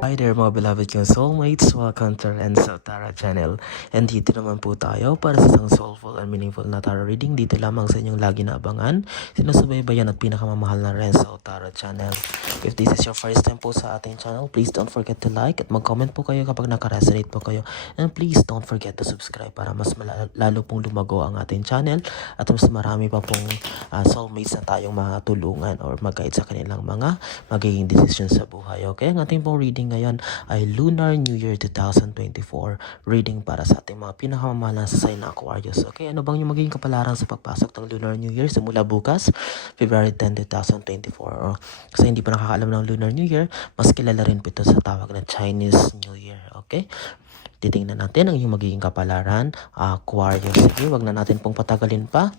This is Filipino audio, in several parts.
Hi there mga beloved kong soulmates, welcome to Renzo Tara channel. And dito naman po tayo para sa isang soulful and meaningful na tarot reading. Dito lamang sa inyong lagi na abangan, sinusubaybayan at pinakamamahal na Renzo Tara channel. If this is your first time po sa ating channel, please don't forget to like at mag-comment po kayo kapag naka-resonate po kayo. And please don't forget to subscribe para mas lalo pong lumago ang ating channel at mas marami pa pong soulmates na tayong matulungan or mag-guide sa kanilang mga magiging decision sa buhay. Okay, ang ating pong reading ngayon ay Lunar New Year 2024 reading para sa ating mga pinakamamahalan sa sign na Aquarius. Okay, ano bang yung magiging kapalaran sa pagpasok ng Lunar New Year simula bukas, February 10, 2024? Or, kasi hindi pa nakakaalam ng Lunar New Year, mas kilala rin po ito sa tawag na Chinese New Year. Okay? Titingnan natin ang yung magiging kapalaran, Aquarius. Sige, wag na natin pong patagalin pa.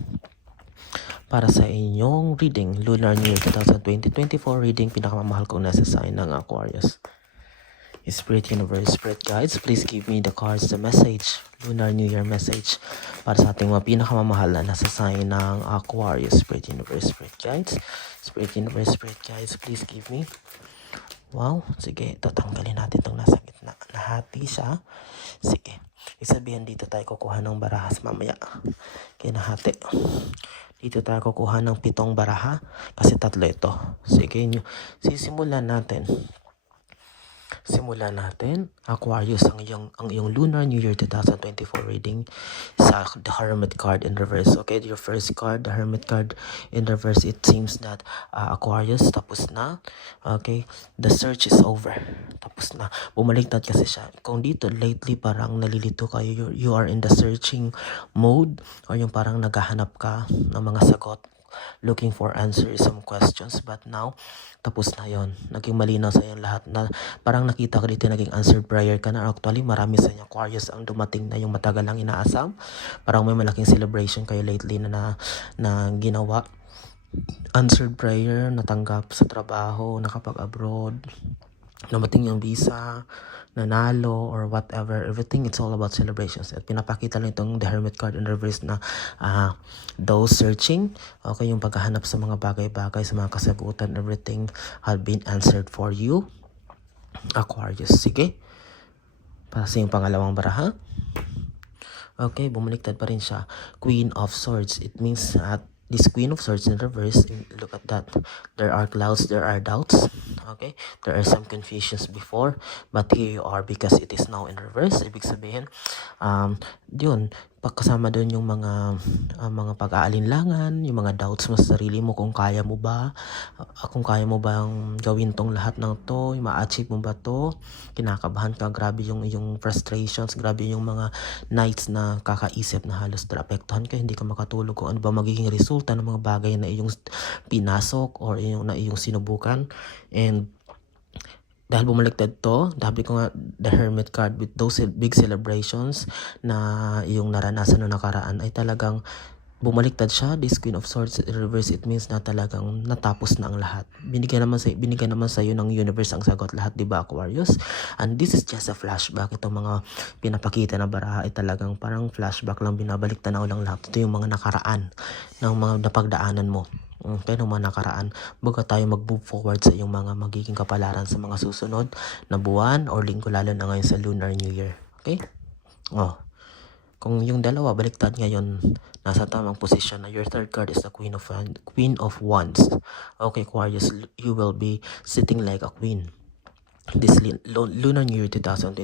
Para sa inyong reading, Lunar New Year 2024 reading, pinakamamahal kong nasa sign ng Aquarius. Spirit Universe, Spirit Guides, please give me the cards, the message, Lunar New Year message para sa ating mga pinakamamahal na nasa sign ng Aquarius. Spirit Universe, Spirit Guides, Spirit Universe, Spirit Guides, please give me. Wow, sige, tatanggalin natin itong nasa gitna. Nahati siya. Sige, isabihin dito tayo kukuha ng barahas mamaya. Kinahati. Dito tayo kukuha ng 7 baraha kasi 3 ito. Sige, sisimulan natin. Simulan natin, Aquarius, ang iyong Lunar New Year 2024 reading sa the Hermit card in reverse. Okay, your first card, the Hermit card in reverse, it seems that Aquarius, tapos na. Okay, the search is over. Tapos na. Bumaliktad kasi siya. Kung dito, lately parang nalilito kayo, you are in the searching mode or yung parang naghahanap ka ng mga sagot, looking for answers, some questions, but now tapos na yon, naging malinaw sa iyo lahat na parang nakita ko dito naging answered prayer ka na. Actually marami sa inyo Aquarius ang dumating na yung matagal lang inaasam, parang may malaking celebration kayo lately na ginawa, answered prayer, natanggap sa trabaho, nakapag-abroad, namating yung visa, nanalo, or whatever, everything, it's all about celebrations. At pinapakita lang itong the Hermit card in reverse na those searching, okay, yung paghahanap sa mga bagay-bagay, sa mga kasagutan, everything had been answered for you, Aquarius. Sige, para sa yung pangalawang baraha. Okay, bumaliktad pa rin siya. Queen of Swords. It means at this Queen of Swords in reverse, look at that. There are clouds, there are doubts. Okay, there are some confusions before, but here you are because it is now in reverse. Ibig sabihin, yun, pagkasama doon yung mga pag-aalinlangan, yung mga doubts mo sa sarili mo, kung kaya mo ba, kung kaya mo bang gawin tong lahat ng to, ma-achieve mo ba to, kinakabahan ka, grabe yung frustrations, grabe yung mga nights na kakaisip na halos apektuhan ka, hindi ka makatulog kung ano ba magiging resulta ng mga bagay na iyong pinasok or na iyong sinubukan. And dahil bumaliktad to, sabi ko nga, the Hermit card with those big celebrations na yung naranasan na nakaraan ay talagang bumaliktad siya. This Queen of Swords in reverse, it means na talagang natapos na ang lahat. Binigyan naman sa iyo ng universe ang sagot lahat, di ba Aquarius? And this is just a flashback. Itong mga pinapakita na baraha ay talagang parang flashback lang, binabalik tanaw lang lahat. Ito yung mga nakaraan ng mga napagdaanan mo. Okay, nung mga nakaraan, bago tayo mag-move forward sa yung mga magiging kapalaran sa mga susunod na buwan or linggo, lalo na ngayon sa Lunar New Year. Okay? Kung yung dalawa baliktad ngayon, nasa tamang posisyon na your third card is the Queen of Wands. Okay, Aquarius, you will be sitting like a queen. This Lunar New Year 2024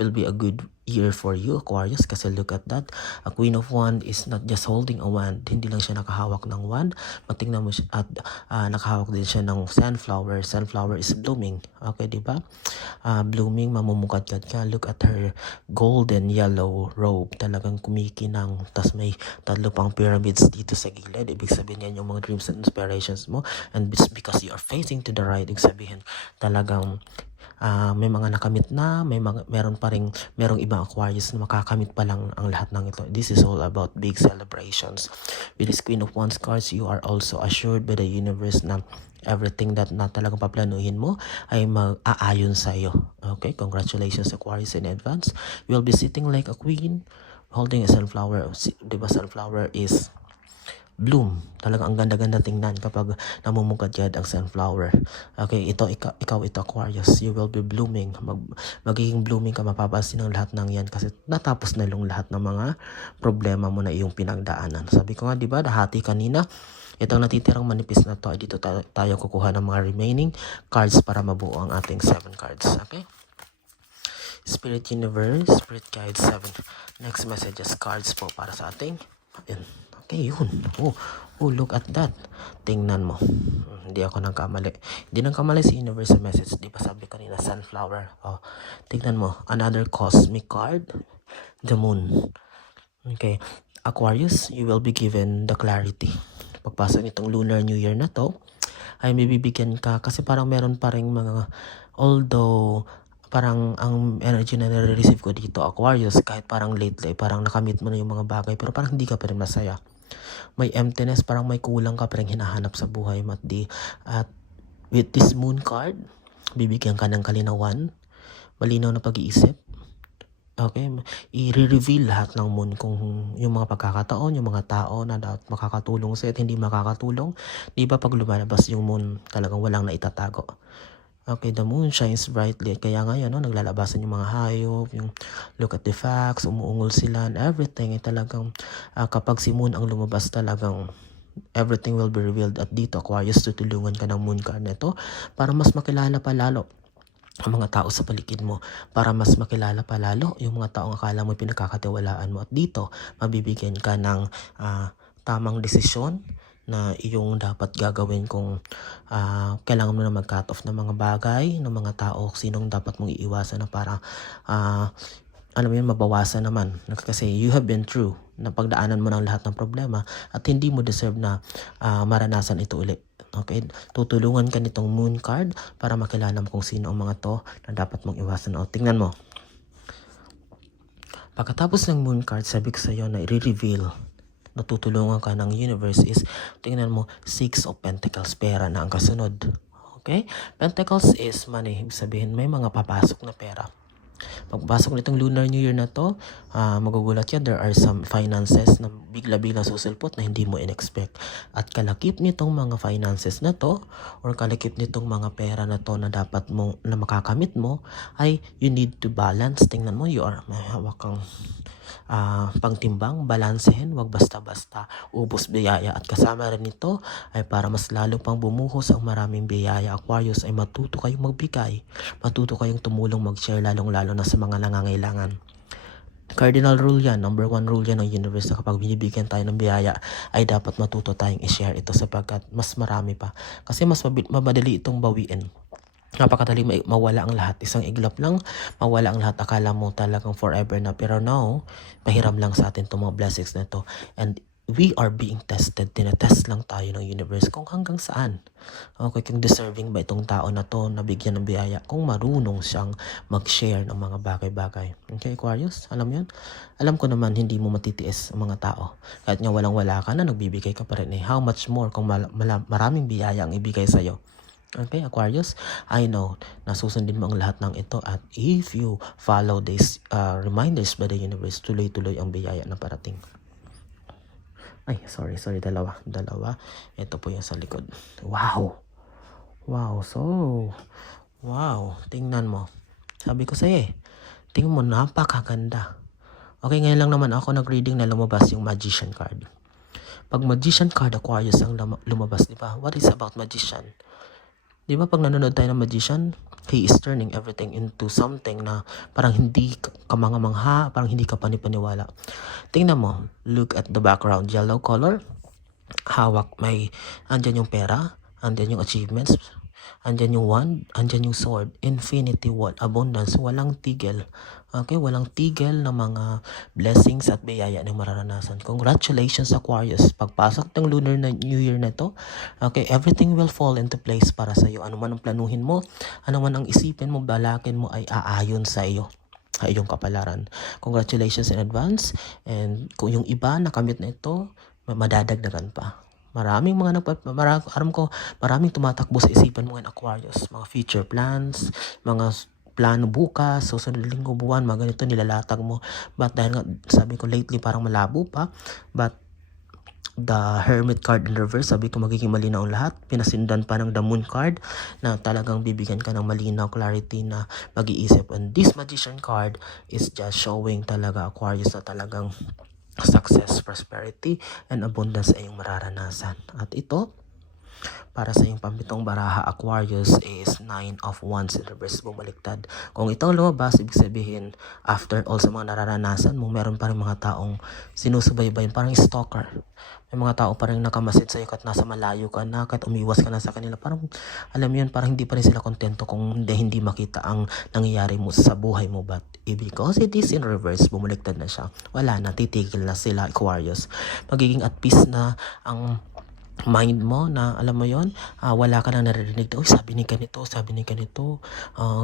will be a good year for you, Aquarius, kasi look at that. A Queen of Wand is not just holding a wand, hindi lang siya nakahawak ng wand, matingnan mo siya at nakahawak din siya ng sunflower. Sunflower is blooming, okay, di ba? Blooming, mamumukadkad ka. Look at her golden yellow robe, talagang kumikinang, tas may 3 pang pyramids dito sa gilid. Ibig sabihin yan yung mga dreams and inspirations mo, and it's because you are facing to the right. Ibig sabihin talagang may mga nakamit na, merong ibang Aquarius na makakamit pa lang ang lahat ng ito. This is all about big celebrations. With this Queen of Wands cards, you are also assured by the universe na everything that na talagang paplanuhin mo ay mag-aayon sa iyo. Okay, congratulations Aquarius in advance. You will be sitting like a queen, holding a sunflower. Diba sunflower is bloom. Talagang ang ganda-ganda tingnan kapag namumugad ang sunflower. Okay, ikaw ito Aquarius, you will be blooming. Magiging blooming ka, mapapansin ng lahat ng yan kasi natapos na yung lahat ng mga problema mo na iyong pinagdaanan. Sabi ko nga, di ba, nahati kanina. Itong natitirang manipis na to, ay dito tayo kukuha ng mga remaining cards para mabuo ang ating 7 cards. Okay? Spirit Universe, Spirit Guide 7. Next messages cards po para sa ating. Ayan. Okay, yun. Look at that. Tingnan mo. Hindi ako nagkamali. Hindi nagkamali si Universe sa message. Di ba sabi kanina, sunflower. Tingnan mo. Another cosmic card. The moon. Okay. Aquarius, you will be given the clarity. Pagpasok nitong Lunar New Year na to, ay may bibigyan ka kasi parang meron pa rin mga, although parang ang energy na nare-receive ko dito Aquarius, kahit parang lately parang nakamit mo na yung mga bagay pero parang hindi ka pa rin masaya, may emptiness, parang may kulang ka pa rin hinahanap sa buhay mo. At with this moon card, bibigyan ka ng kalinawan, malinaw na pag-iisip. Okay, i-reveal lahat ng moon kung yung mga pagkakataon, yung mga tao na dapat makakatulong sa'yo at hindi makakatulong. Di ba pag lumalabas yung moon, talagang walang naitatago. Okay, the moon shines brightly. Kaya ngayon, naglalabasan yung mga hayop, yung look at the facts, umuungol sila, and everything. Talagang kapag si moon ang lumabas, talagang everything will be revealed. At dito, Aquarius, tutulungan ka ng moon card nito para mas makilala pa lalo ang mga tao sa paligid mo, para mas makilala pa lalo yung mga taong akala mo pinagkakatiwalaan mo. At dito, mabibigyan ka ng tamang desisyon na iyong dapat gagawin kung kailangan mo na mag-cut off ng mga bagay, ng mga tao, sinong dapat mong iiwasan na para alam mo yun, mabawasan naman. Kasi you have been through, napagdaanan mo ng lahat ng problema at hindi mo deserve na maranasan ito ulit. Okay, tutulungan ka nitong moon card para makilala mo kung sino ang mga to na dapat mong iwasan. Tingnan mo. Pagkatapos ng moon card, sabi ko sa iyo na i-reveal, natutulungan ka ng universe is, tingnan mo, 6 of Pentacles, pera na ang kasunod. Okay? Pentacles is money. Ibig sabihin, may mga papasok na pera. Pagpasok nitong Lunar New Year na to, magugulat yan, there are some finances na bigla-bigla susulpot na hindi mo in-expect. At kalakip nitong mga finances na to, or kalakip nitong mga pera na to na dapat mo, na makakamit mo, ay you need to balance. Tingnan mo, may hawak kang pangtimbang, balansehin, wag basta-basta ubos biyaya. At kasama rin nito ay para mas lalo pang bumuhos ang maraming biyaya, Aquarius, ay matuto kayong magbigay, matuto kayong tumulong, mag-share, lalong-lalo na sa mga nangangailangan. Cardinal rule yan, number 1 rule yan ng universe, na kapag binibigyan tayo ng biyaya ay dapat matuto tayong i-share ito sapagkat mas marami pa. Kasi mas madali itong bawiin. Napakadali mawala ang lahat. Isang iglap lang, mawala ang lahat. Akala mo talagang forever na. Pero now, pahiram lang sa atin itong mga blessings na ito. And we are being tested. Tinetest lang tayo ng universe kung hanggang saan. Okay, kung deserving ba itong tao na to na bigyan ng biyaya. Kung marunong siyang mag-share ng mga bagay-bagay. Okay, Aquarius? Alam yun? Alam ko naman hindi mo matitiis ang mga tao. Kahit nga walang-wala ka na, nagbibigay ka pa rin. How much more kung maraming biyaya ang ibigay sa'yo. Okay, Aquarius, I know na susundin mo ang lahat ng ito at if you follow these reminders by the universe, tuloy-tuloy ang biyaya na parating. Ay, sorry, dalawa. Ito po yung sa likod. Wow, tingnan mo. Sabi ko sa'yo tingnan mo, napakaganda. Okay, ngayon lang naman ako nag-reading na lumabas yung Magician card. Pag Magician card, Aquarius ang lumabas, di ba? What is about Magician? Di ba pag nanonood tayo ng Magician, he is turning everything into something na parang hindi ka mangha-mangha, parang hindi ka panipaniwala. Tingnan mo, look at the background, yellow color, hawak, andyan yung pera, andyan yung achievements, andyan yung wand, andyan yung sword, infinity wall, abundance, walang tigil. Okay, walang tigil ng mga blessings at biyaya na mararanasan. Congratulations, Aquarius. Pagpasok ng Lunar New Year na to, okay, everything will fall into place para sa iyo. Ano man ang planuhin mo, ano man ang isipin mo, balakin mo ay aayon sa iyo, sa iyong kapalaran. Congratulations in advance. And kung yung iba nakamit na ito, madadagdagan pa. Maraming alam ko, maraming tumatakbo sa isipan mo ng Aquarius. Mga future plans, mga plano bukas, susunod linggo, buwan, mga ganito nilalatag mo. But dahil nga, sabi ko lately parang malabo pa, but the Hermit card in reverse. Sabi ko magiging malinaw ang lahat. Pinasindan pa ng the Moon card na talagang bibigyan ka ng malinaw, clarity na mag-iisip. And this Magician card is just showing talaga, Aquarius, na talagang success, prosperity, and abundance ay yung mararanasan. At ito, para sa iyong pampitong baraha, Aquarius, is 9 of Wands in reverse, bumaliktad. Kung itong lumabas, ibig sabihin, after all sa mga nararanasan mo, meron pa rin mga taong sinusubaybayan, parang stalker. May mga tao pa rin nakamasid sa'yo kahit nasa malayo ka na, kahit umiwas ka na sa kanila. Parang, alam mo yun, parang hindi pa rin sila kontento kung hindi makita ang nangyayari mo sa buhay mo. But because it is in reverse, bumaliktad na siya. Wala na, titigil na sila, Aquarius. Magiging at peace na ang mind mo na alam mo yon, wala ka nang naririnig daw, sabi ni ganito,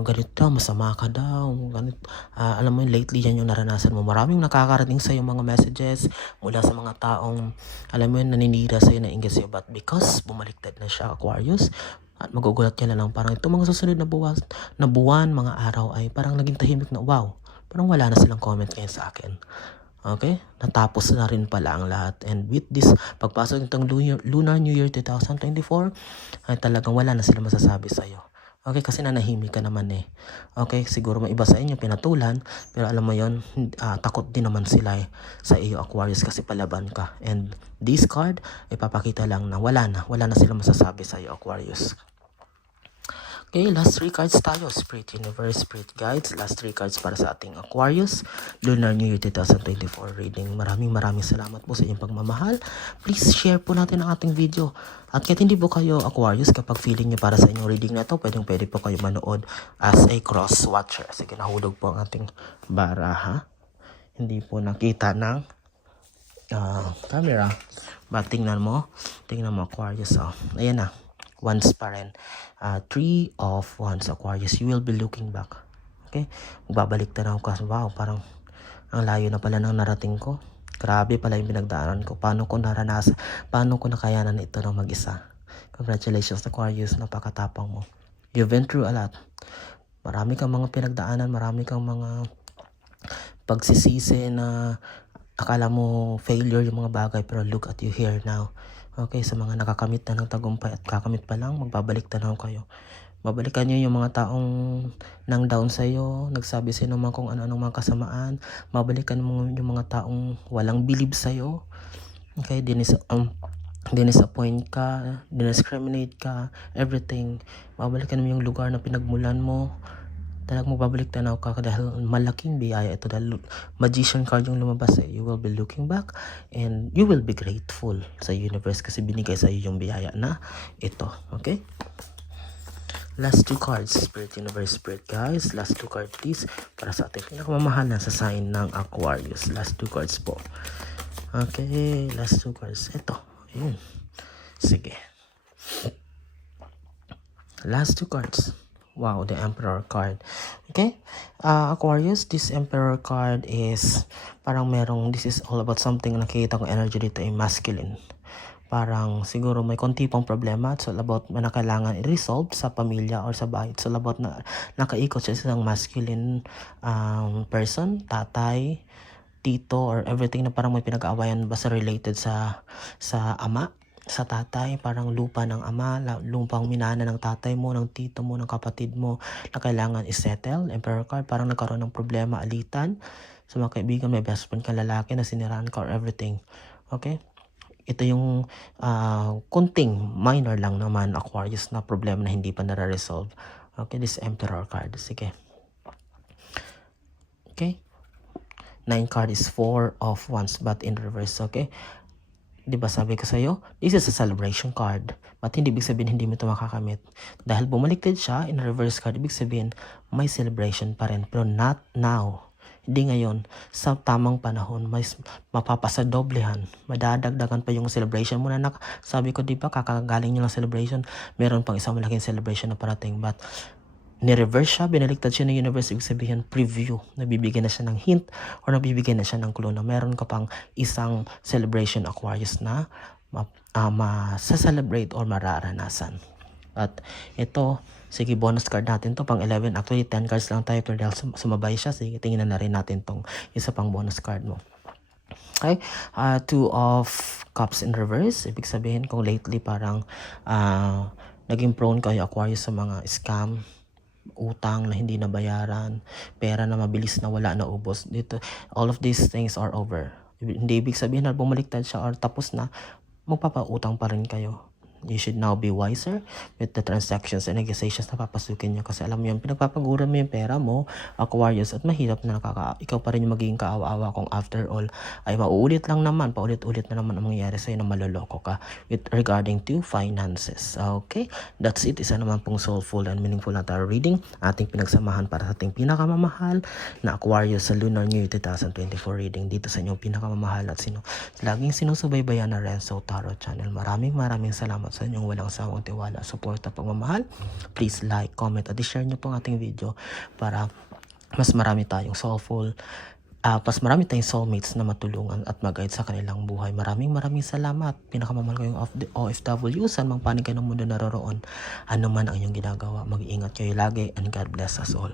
ganito, masama ka daw, ganito. Alam mo yun, lately yan yung naranasan mo. Maraming nakakarating sa yung mga messages mula sa mga taong, alam mo yun, naninira sa iyo, nainggit sa iyo. But because bumaliktad na siya, Aquarius, at magugulat ka na lang, parang itong mga susunod na buwan, mga araw ay parang naging tahimik na, wow, parang wala na silang comment ngayon sa akin. Okay? Natapos na rin pala ang lahat. And with this, pagpasok nitong Lunar New Year 2024, ay talagang wala na sila masasabi sa'yo. Okay? Kasi nanahimik ka naman eh. Okay? Siguro may iba sa inyo pinatulan, pero alam mo yon, takot din naman sila sa iyo, Aquarius, kasi palaban ka. And this card, ipapakita lang na wala na sila masasabi sa'yo, Aquarius. Okay, last 3 cards tayo. Spirit Universe, Spirit Guides. Last 3 cards para sa ating Aquarius Lunar New Year 2024 reading. Maraming salamat po sa inyong pagmamahal. Please share po natin ang ating video. At kahit hindi po kayo Aquarius, kapag feeling nyo para sa inyong reading na ito, pwede po kayo manood as a cross watcher. Sige, nahulog po ang ating baraha. Hindi po nakita ng camera. But tingnan mo Aquarius. Ayan na. Wands pa rin. 3 of Wands, Aquarius. You will be looking back. Okay? Magbabalik tanaw ka. Wow, parang ang layo na pala ng narating ko. Grabe pala yung pinagdaanan ko. Paano ko nakayanan ito ng mag-isa. Congratulations, Aquarius. Napakatapang mo. You've been through a lot. Marami kang mga pinagdaanan. Marami kang mga pagsisisi na akala mo failure yung mga bagay. Pero look at you here now. Okay, sa mga nakakamit na ng tagumpay at kakamit pa lang, magbabalik tanaw kayo. Babalikan nyo yung mga taong nang down sa'yo, nagsabi sa'yo naman kung ano-anong mga kasamaan. Babalikan mo yung mga taong walang believe sa'yo. Okay, dinisappoint ka, discriminate ka, everything. Babalikan mo yung lugar na pinagmulan mo. Talagang magbabalik tanaw ka dahil malaking biyaya ito. Dahil Magician card yung lumabas eh. You will be looking back and you will be grateful sa universe kasi binigay sa iyo yung biyaya na ito. Okay? Last 2 cards, Spirit Universe, Spirit Guys. Last 2 cards please para sa ating pinakamamahal na sa sign ng Aquarius. Last 2 cards po. Okay, last 2 cards. Ito. Ayun. Sige. Last 2 cards. Wow, the Emperor card. Okay? Aquarius, this Emperor card is parang this is all about something, nakikita ko energy dito ay masculine. Parang siguro may konti pang problema. It's all about na kailangan i-resolve sa pamilya or sa bahay. It's all about na nakaikot siya sa isang masculine person, tatay, tito, or everything na parang may pinag-aawayan basta related sa ama. Sa tatay, parang lupa ng ama, lupang minana ng tatay mo, ng tito mo, ng kapatid mo na kailangan i-settle. Emperor card, parang nagkaroon ng problema, alitan. Sa mga kaibigan, may best friend ka lalaki na siniraan ka or everything. Okay? Ito yung kunting, minor lang naman, Aquarius, na problema na hindi pa nare-resolve. Okay, this Emperor card. Sige. Okay? 9 card is 4 of Wands but in reverse. Okay? Diba sabi ko sa'yo, this is a celebration card. But hindi ibig sabihin hindi mo ito makakamit. Dahil bumaliktad siya in reverse card, ibig sabihin may celebration pa rin. Pero not now. Hindi ngayon. Sa tamang panahon, may mapapasadoblehan. Madadagdagan pa yung celebration mo na sabi ko diba, kakagaling nyo lang celebration. Meron pang isang malaking celebration na parating. But ni-reverse siya, binaliktad siya ng universe, ibig sabihin preview, nabibigyan na siya ng hint or nabibigyan na siya ng clue na meron ka pang isang celebration, Aquarius, na sa-celebrate or mararanasan. At ito, sige, bonus card natin to pang 11. Actually 10 cards lang tayo pero dahil sumabay siya, sige, tingnan na rin natin tong isa pang bonus card mo. Okay, Two of Cups in reverse. Ibig sabihin kung lately parang naging prone kayo Aquarius sa mga scam, utang na hindi nabayaran, pera na mabilis na wala na ubos. Dito, all of these things are over. Hindi ibig sabihin na bumaliktad siya or tapos na, magpapautang pa rin kayo. You should now be wiser with the transactions and negotiations na papasukin nyo. Kasi alam mo yun, pinagpapaguran mo yung pera mo, Aquarius, at mahirap na ikaw pa rin yung magiging kaawa-awa kung after all ay mauulit lang naman, paulit-ulit na naman ang mangyayari sa'yo na maloloko ka with regarding to finances. Okay? That's it. Isa naman pong soulful and meaningful na tarot reading. Ating pinagsamahan para sa ating pinakamamahal na Aquarius sa Lunar New Year 2024 reading dito sa inyong pinakamamahal at laging sinusubaybayan na Renzo Tarot Channel. Maraming salamat sa inyong walang sawang tiwala, suporta, pagmamahal. Please like, comment, at share nyo po ang ating video para mas marami tayong soulful, mas marami tayong soulmates na matulungan at mag-guide sa kanilang buhay. Maraming salamat. Pinakamamahal ko yung OFW, saan mang panig kayo ng mundo naroroon. Ano man ang inyong ginagawa, mag-iingat kayo lagi and God bless us all.